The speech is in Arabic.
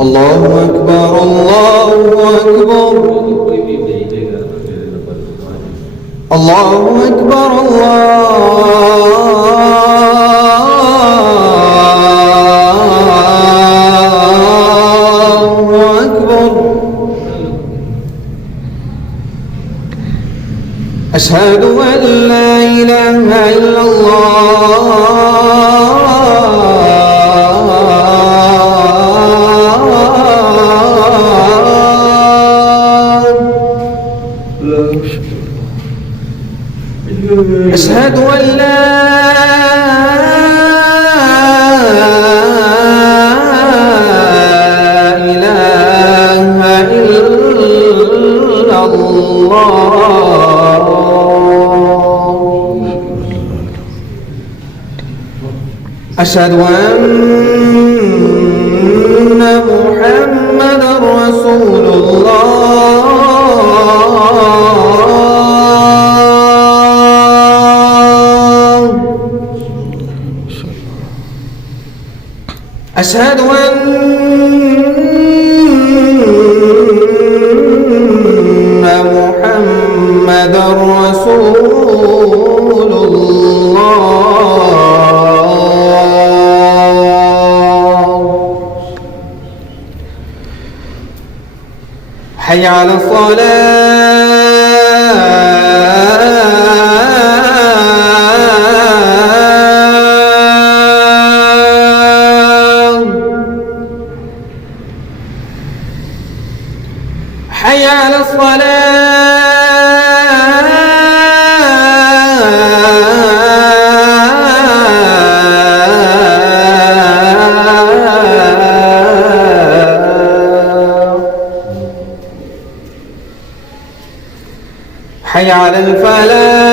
الله أكبر الله أكبر الله أكبر الله أكبر. أشهد أن لا إله إلا أشهد أن لا إله إلا الله. أشهد أن محمدًا رسول الله. أشهد أن محمدًا رسول الله. حي على حي على حي على الفلاح.